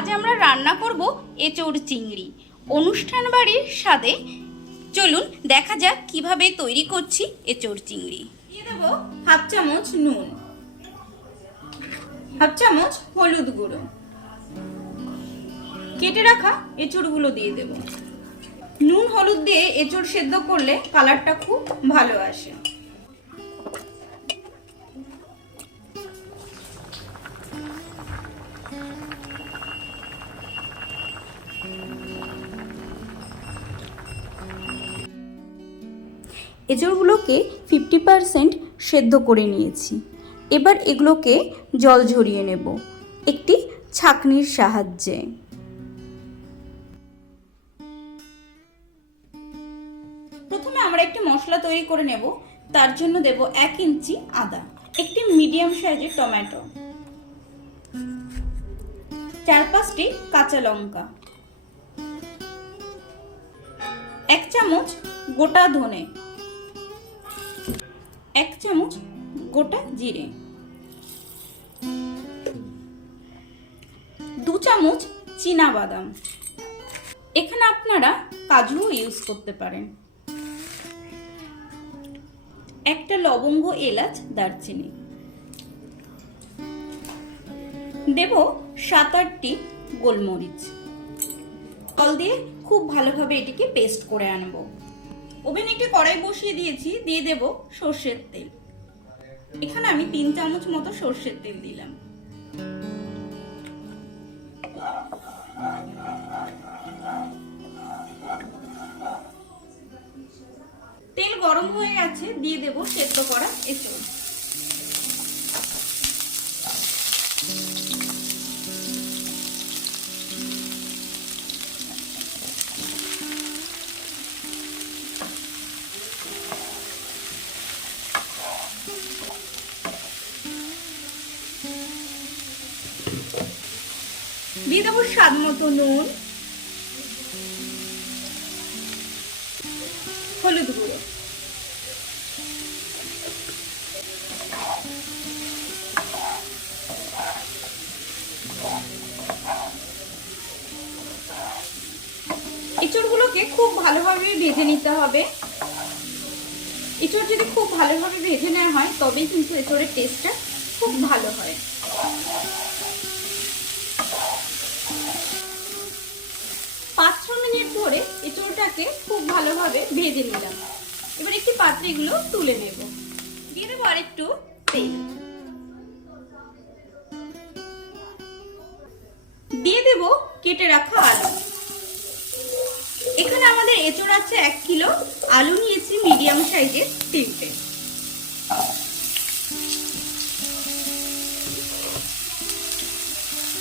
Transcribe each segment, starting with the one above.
আজ আমরা রান্না করব এঁচোড় চিংড়ি। অনুষ্ঠান বাড়ির স্বাদে। চলুন দেখা যাক কীভাবে তৈরি করছি এঁচোড় চিংড়ি। দিয়ে দেবো হাফ চামচ নুন, হাফ চামচ হলুদ গুঁড়ো। কেটে রাখা এঁচড়গুলো দিয়ে দেব। নুন, হলুদ দিয়ে এঁচড় সেদ্ধ করলে কালারটা খুব ভালো আসে। এঁচড়গুলোকে ফিফটি পারসেন্ট সেদ্ধ করে নিয়েছি। এবার এগুলোকে জল ঝরিয়ে নেব। একটি ছাঁকনির সাহায্যে। প্রথমে আমরা একটি মশলা তৈরি করে নেব। তার জন্য দেব এক ইঞ্চি আদা, একটি মিডিয়াম সাইজের টমেটো। চার পাঁচটি কাঁচা লঙ্কা। এক চামচ গোটা ধনে। এক চামচ গোটা জিরে। দু চামচ চীনা বাদাম এখানে আপনারা কাজুও ইউজ করতে পারেন। একটা লবঙ্গ, এলাচ, দারচিনি। দেব সাত আটটি গোলমরিচ। জল দিয়ে খুব ভালোভাবে এটিকে পেস্ট করে আনব। ওভেনে একটি কড়াই বসিয়ে দিয়েছি, দিয়ে দেব সর্ষের তেল। এখানে আমি তিন চামচ মতো সর্ষের তেল দিলাম। তেল গরম হয়ে গেছে, দিয়ে দেব সেদ্ধ করা এঁচড়। দিয়ে দেবো স্বাদ মতো নুন, হলুদ গুঁড়ো। এঁচড়গুলোকে খুব ভালোভাবে ভেজে নিতে হবে। এঁচড় যদি খুব ভালোভাবে ভেজে নেওয়া হয়, তবেই কিন্তু এঁচড়ের টেস্টটা খুব ভালো হয়। এঁচড়টাকে খুব ভালোভাবে ভেজে নিলাম। এবার একটি পাত্রে এগুলো তুলে নেব। দিয়ে দেবো আরেকটু তেল। দিয়ে দেব কেটে রাখা আলু। এখানে আমাদের এঁচড় আছে এক কিলো, আলু নিয়েছি মিডিয়াম সাইজের তিনটে।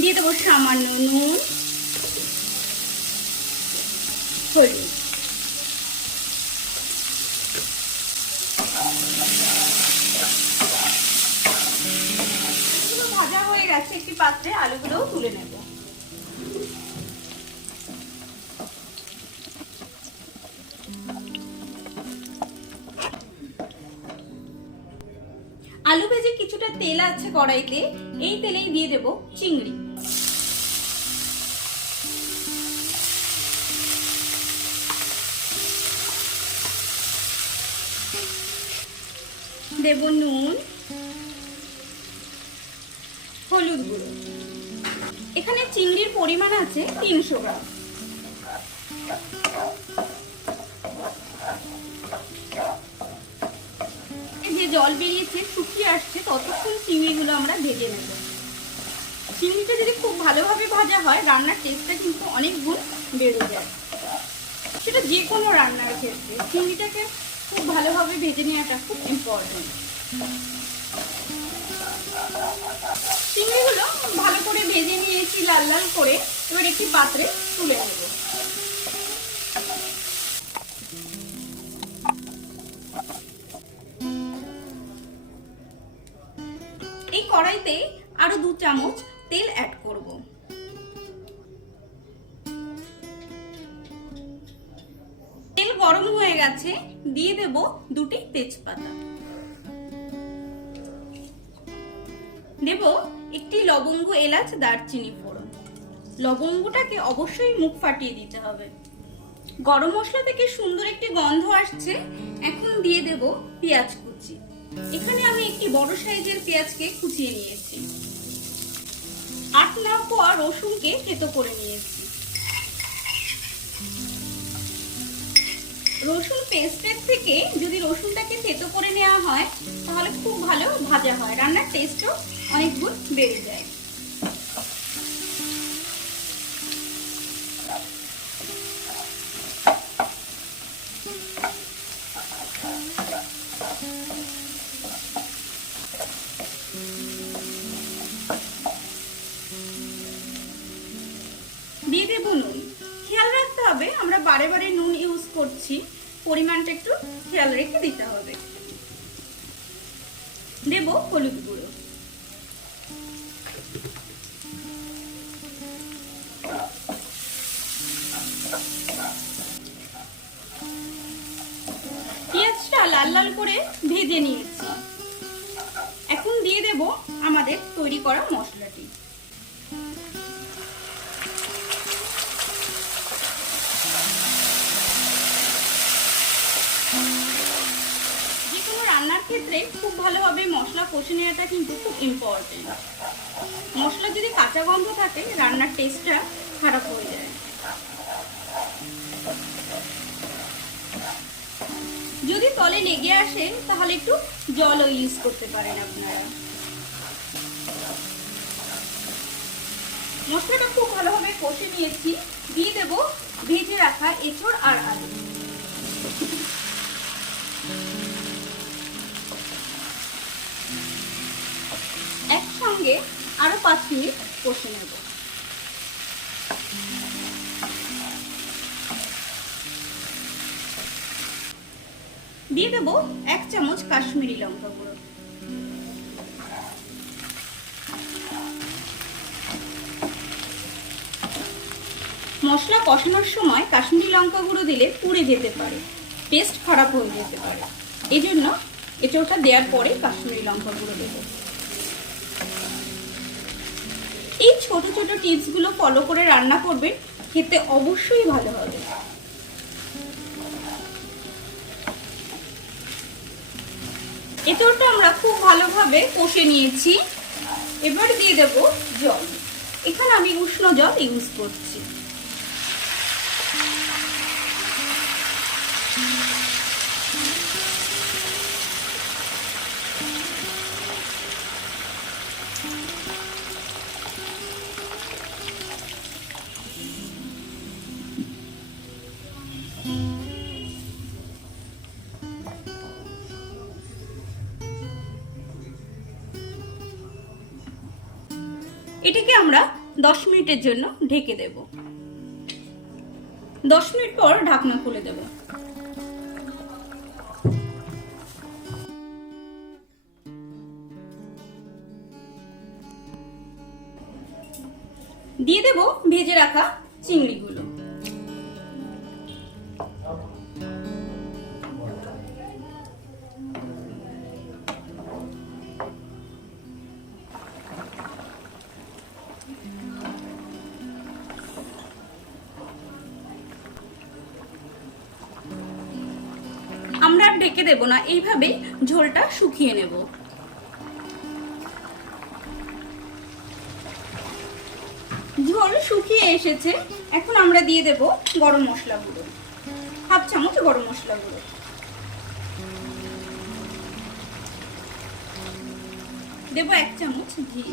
দিয়ে দেবো সামান্য নুন, হলুদ আলুগুলো ভাজা গেছে, একটি পাত্রে আলুগুলোও তুলে নেব। আলু ভেজে কিছুটা তেল আছে কড়াইতে, এই তেলেই দিয়ে দেব চিংড়ি। দেব নুন। হলুদ গুঁড়ো। এখানে চিংড়ির পরিমাণ আছে তিনশো গ্রাম। যে জল বেরিয়েছে, শুকিয়ে আসছে, ততক্ষণ চিংড়িগুলো আমরা ভেজে নেব। চিংড়িটা যদি খুব ভালোভাবে ভাজা হয়, রান্নার টেস্টটা কিন্তু অনেক গুণ বেড়ে যায়। সেটা যে কোনো রান্নার ক্ষেত্রে চিংড়িটাকে খুব ভালোভাবে ভেজে নেওয়াটা খুব ইম্পর্টেন্ট চিংড়িগুলো ভালো করে ভেজে নিয়েছি লাল লাল করে। এবার একটি পাত্রে তুলে নেব। এই কড়াইতে আরও দু চামচ তেল অ্যাড করব। তেল গরম হয়ে গেছে, দিয়ে দেব দুটি তেজপাতা। দেব একটি লবঙ্গ এলাচ দারচিনি ফোড়ন। লবঙ্গটাকে অবশ্যই মুখ ফাটিয়ে দিতে হবে। গরম মশলা থেকে সুন্দর একটি গন্ধ আসছে, এখন দিয়ে দেব পেঁয়াজ কুচি। এখানে আমি একটি বড় সাইজের পেঁয়াজকে কুচিয়ে নিয়েছি। আট নাও পোয়া রসুনকে থেতো করে নিয়েছি। রসুন পেস্টের থেকে যদি রসুনটাকে থেতো করে নেওয়া হয়, তাহলে খুব ভালো ভাজা হয়। রান্নার টেস্টও অনেক গুণ বেড়ে যায়। পরিমাণটা একটু খেয়াল রেখে দিতে হবে। দেব হলুদ গুঁড়ো। পেঁয়াজটা লাল লাল করে ভেজে নিয়েছি। এখন দিয়ে দেব আমাদের তৈরি করা মশলাটি। ক্ষেত্রে খুব ভালোভাবে মশলা কষে নেওয়াটা কিন্তু খুব ইম্পর্টেন্ট মশলা যদি কাঁচা গন্ধ থাকে, রান্নার টেস্টটা খারাপ হয়ে যায়। যদি তলে লেগে আসে, তাহলে একটু জলও ইউজ করতে পারেন আপনারা। মশলাটা খুব ভালোভাবে কষে নিয়েছি। দিয়ে দেব ভেজে রাখা এঁচড় আর আলু। একসঙ্গে আরও পাঁচ মিনিট কষে নেব। দিয়ে দেব এক চামচ কাশ্মীরি লঙ্কা গুঁড়ো। মশলা কষানোর সময় কাশ্মীরি লঙ্কা গুঁড়ো দিলে পুড়ে যেতে পারে টেস্ট খারাপ হয়ে যেতে পারে। এই জন্য এঁচোড়টা দেওয়ার পরে কাশ্মীরি লঙ্কা গুঁড়ো দেবো। এই ছোট ছোট টিপসগুলো ফলো করে রান্না করবেন খেতে অবশ্যই ভালো হবে। এতটা আমরা খুব ভালোভাবে কষে নিয়েছি। এবার দিয়ে দেব জল। এখানে আমি উষ্ণ জল ইউজ করছি। এটাকে আমরা দশ মিনিটের জন্য ঢেকে দেব। দশ মিনিট পর ঢাকনা খুলে দেব। দিয়ে দেব ভেজে রাখা চিংড়িগুলো। ঢেকে দেব না এইভাবে ঝোলটা শুকিয়ে নেব। ঝোল শুকিয়ে এসেছে, এখন আমরা দিয়ে দেব গরম মশলা গুঁড়ো। হাফ চামচ গরম মশলা গুঁড়ো। দেব এক চামচ ঘি।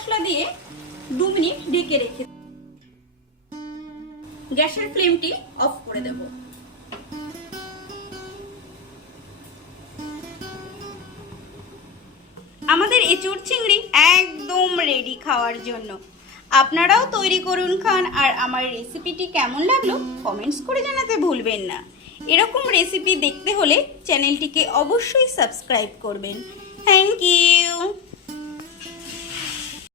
মশলা দিয়ে দু মিনিট ঢেকে রেখে গ্যাসের ফ্লেমটি অফ করে দেব। আমাদের এঁচুড় চিংড়ি একদম রেডি খাওয়ার জন্য। আপনারাও তৈরি করুন খান আর আমার রেসিপিটি কেমন লাগল কমেন্টস করে জানাতে ভুলবেন না। এরকম রেসিপি দেখতে হলে চ্যানেলটিকে অবশ্যই সাবস্ক্রাইব করবেন। Thank you